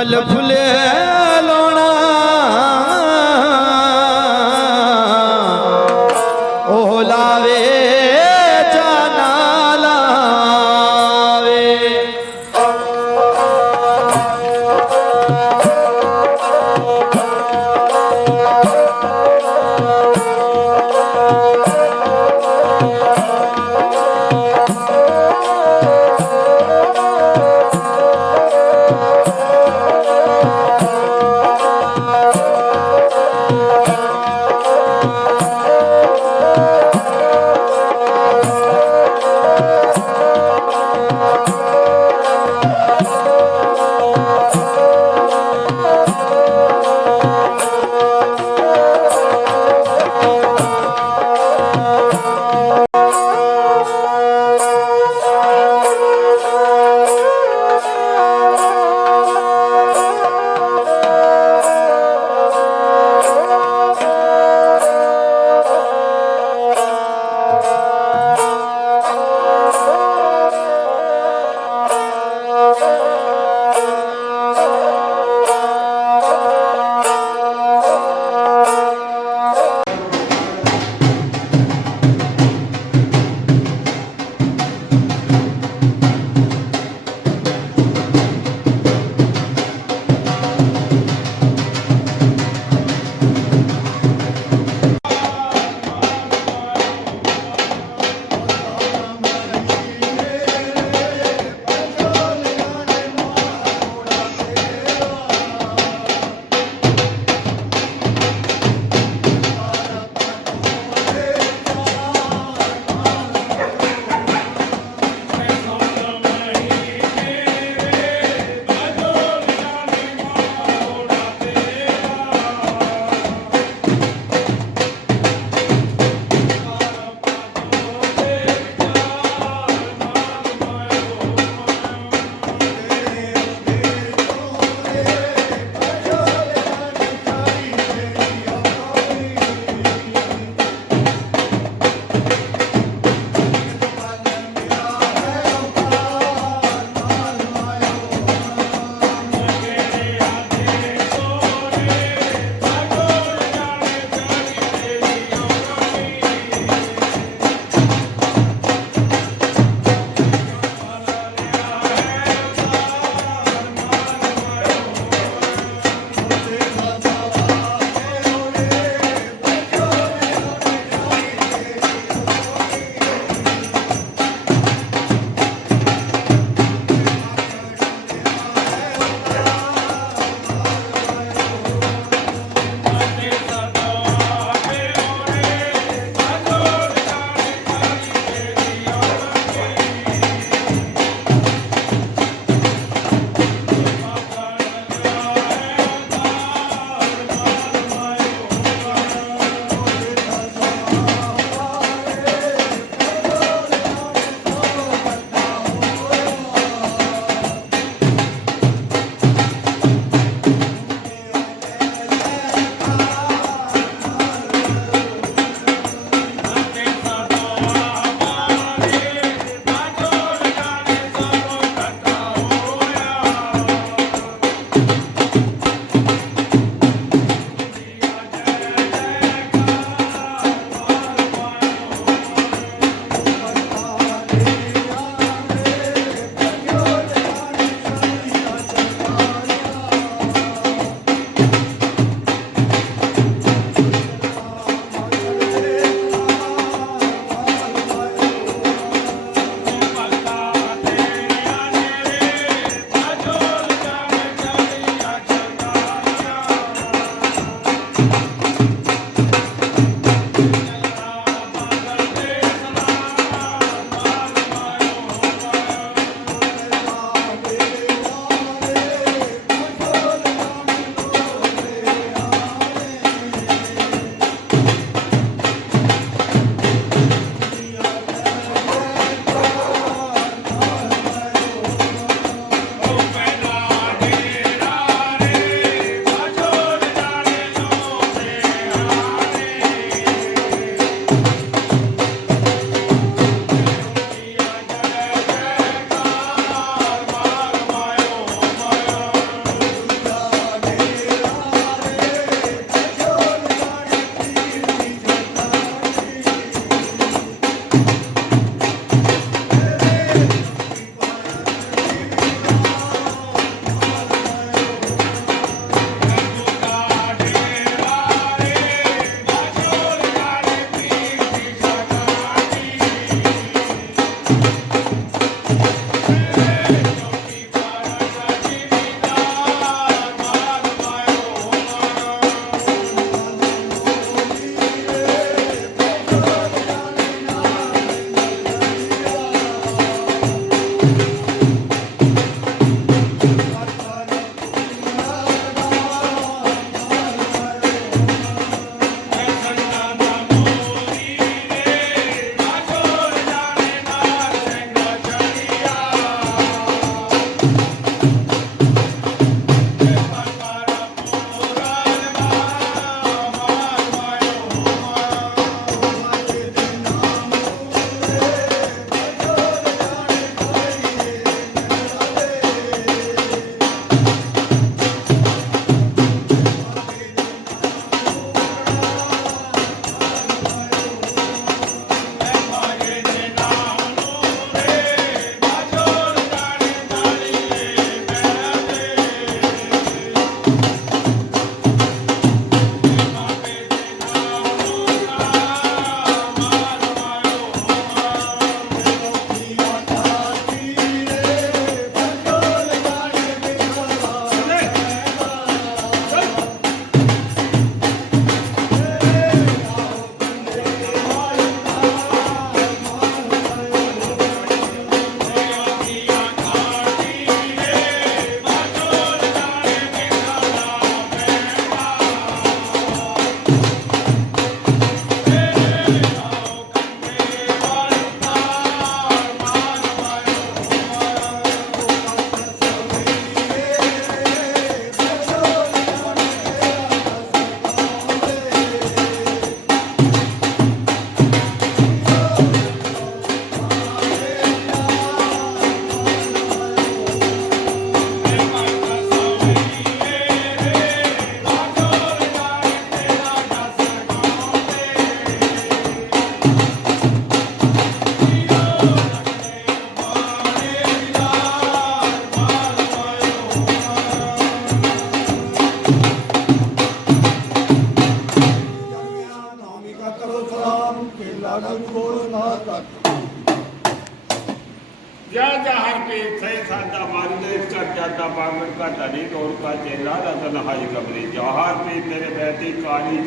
ফল ফুলে ਧਨੀ ਤੋਰ ਕਾ ਚੇਲਾ ਰਤਨ ਹਾਈ ਕਬਰੀ ਜਹਰ ਪੇ ਮੇਰੇ ਬੈਤੀ ਕਾਲੀ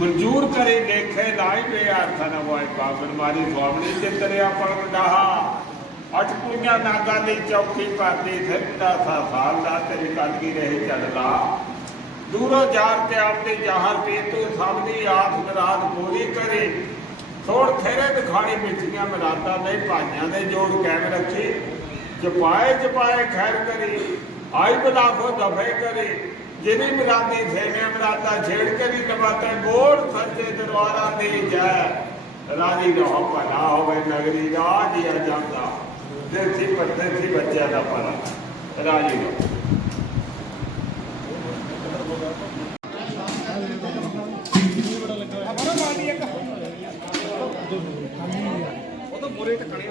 ਮਨਜ਼ੂਰ ਕਰੇ, ਦੇਖੇ ਲਾਈ ਬੇ ਅਰਥ ਨ ਹੋਏ ਬਾਗਣ ਮਾਰੀ ਸਵਾਮਣੀ ਚਿਤਰਿਆ ਪਰਮ ਡਾਹਾ। ਅਠ ਪੁਰੀਆਂ ਨਾਗਾ ਦੀ ਚੌਕੀ ਪਾਤੀ ਸਿੱਧਾ ਸਾ ਸਾਲ ਦਾ ਤੇਰੀ ਕਲਗੀ ਰਹੇ ਚੱਲਦਾ। ਦੂਰੋਂ ਜਾਰ ਤੇ ਆਪਦੇ ਜਹਰ ਪੇ ਤੂੰ ਸਭ ਦੀ ਆਸ ਮਰਾਦ ਪੂਰੀ ਕਰੇ। ਥੋੜ ਥੇਰੇ ਦਿਖਾਣੀ ਮਿੱਠੀਆਂ ਮਰਾਦਾ ਦੇ ਭਾਈਆਂ ਦੇ ਜੋੜ ਕੈਮ ਰੱਖੀ। ਜਪਾਏ ਜਪਾਏ ਖੈਰ ਕਰੀ, ਆਈ ਬਲਾਖੋ ਦਫੇ ਕਰੀ, ਜਿਨੀ ਮਰਾਦੀ ਸੇਵੇਂ ਮਰਾਦਾ ਛੇੜ ਕਰੀ ਨਵਾਤਾ ਗੋੜ ਸੱਚੇ ਦਰਵਾਰਾ ਦੇ ਜੈ। ਰਾਜੀ ਨਾ ਹੋ ਭਲਾ ਹੋਵੇ, ਨਗਰੀ ਰਾਜ ਹੀ ਜਾਂਦਾ। ਦੇਸੀ ਪਰਦੇਸੀ ਬੱਚਿਆਂ ਦਾ ਪਰ ਰਾਜੀ ਨਾ ਉਹ ਤਾਂ ਬੁਰੇ ਟਕਣੇ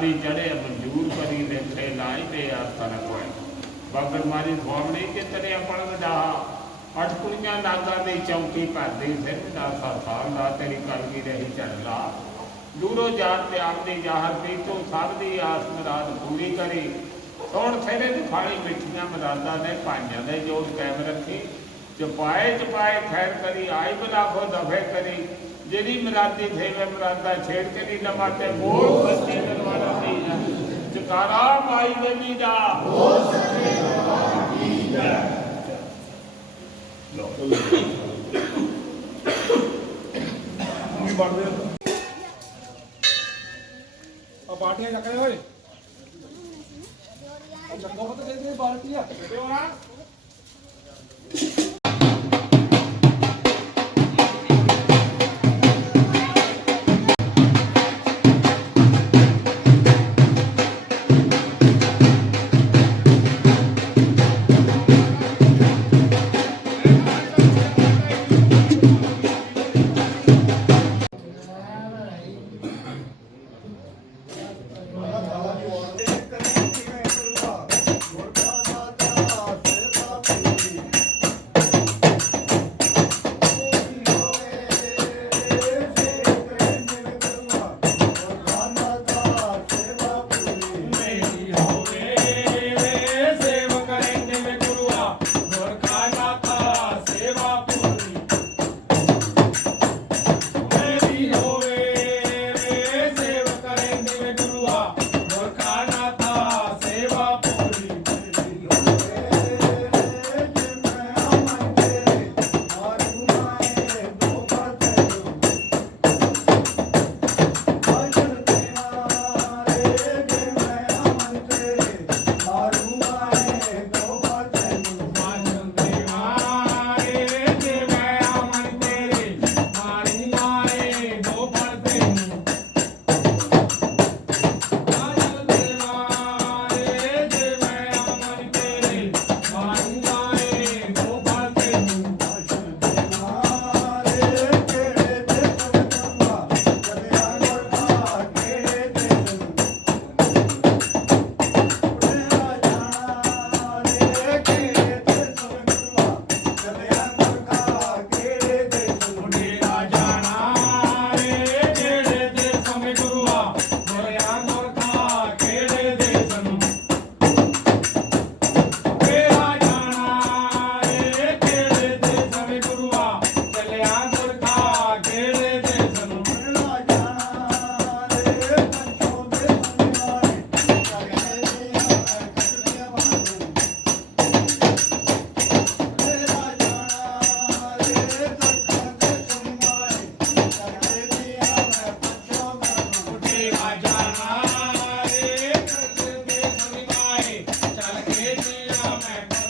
ਜਲ ਸਾਰੀ ਜੜੇ ਮਨਜੂਰ ਕਰੀ ਦੇਖੇ ਲਾਈ ਤੇ ਆਸਨ ਕੋਏ ਬਾਗਰ ਮਾਰੀ ਸਵਾਮਣੀ ਕਿਤਨੇ ਆਪਣ ਵਡਾ ਅਠ ਕੁੜੀਆਂ ਦੀ ਚੌਕੀ ਭਰਦੀ ਸਿਰ ਦਾ ਸਾਲ ਦਾ ਤੇਰੀ ਕਲਗੀ ਰਹੀ ਚੱਲਾ ਦੂਰੋ ਜਾਤ ਤੇ ਆਪਦੀ ਜਾਹਰ ਪੀ ਤੋਂ ਸਭ ਦੀ ਆਸ ਮੁਰਾਦ ਪੂਰੀ ਕਰੀ। ਸੋਣ ਫੇਰੇ ਦੀ ਮਿੱਠੀਆਂ ਮਰਾਦਾ ਨੇ ਭਾਈਆਂ ਦੇ ਜੋੜ ਕਾਇਮ ਰੱਖੀ। ਚਪਾਏ ਚਪਾਏ ਖੈਰ ਕਰੀ ਆਈ ਬਲਾਖੋ ਦਫੇ ਕਰੀ। ਜਿਹੜੀ ਮਰਾਦੀ ਥੇਵੇ ਮਰਾਦਾ ਛੇੜ ਕੇ ਨਹੀਂ ਲਮਾਤੇ ਬੋਲ ਸੱਚੇ ਦਰਬਾਰਾ ਦੀ ਜਕਾਰਾ ਮਾਈ ਦੇਵੀ ਦਾ। ਵੀ ਬਣਦੇ ਆ ਬਾਟੀਆਂ ਚੱਕਦੇ ਓਏ। ਚੱਕੋ ਪਤਾ ਕਿਹਦੀ ਬਾਲਟੀ ਆ? ਮੇਰੀ Amen.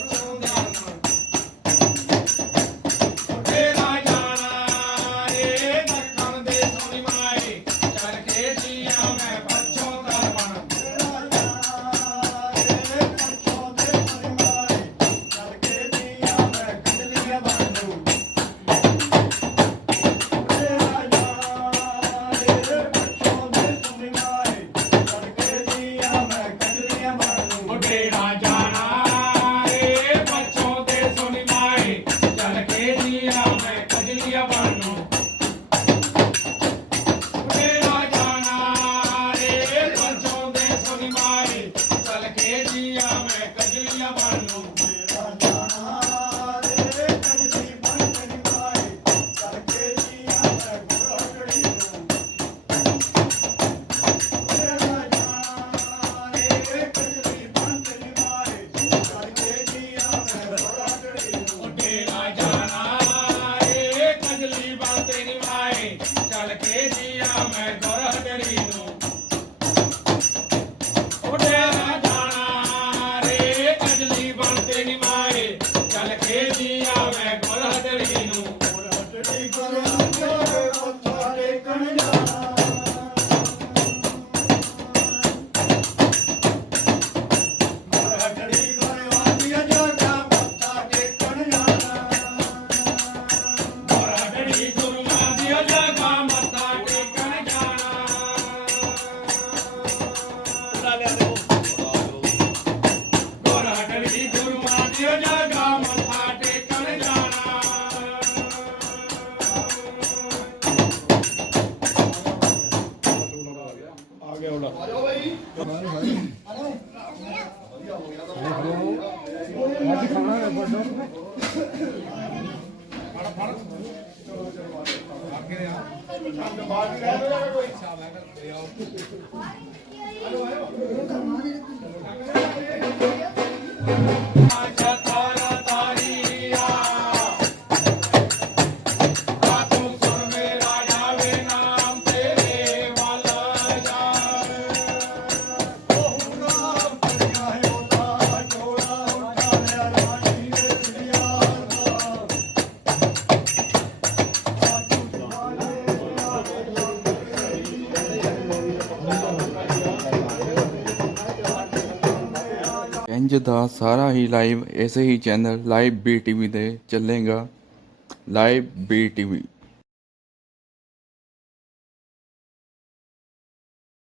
ਦਾ ਸਾਰਾ ਹੀ ਲਾਈਵ ਇਸੇ ਹੀ ਚੈਨਲ ਲਾਈਵ ਬੀ ਟੀਵੀ ਤੇ ਚੱਲੇਗਾ। Live B TV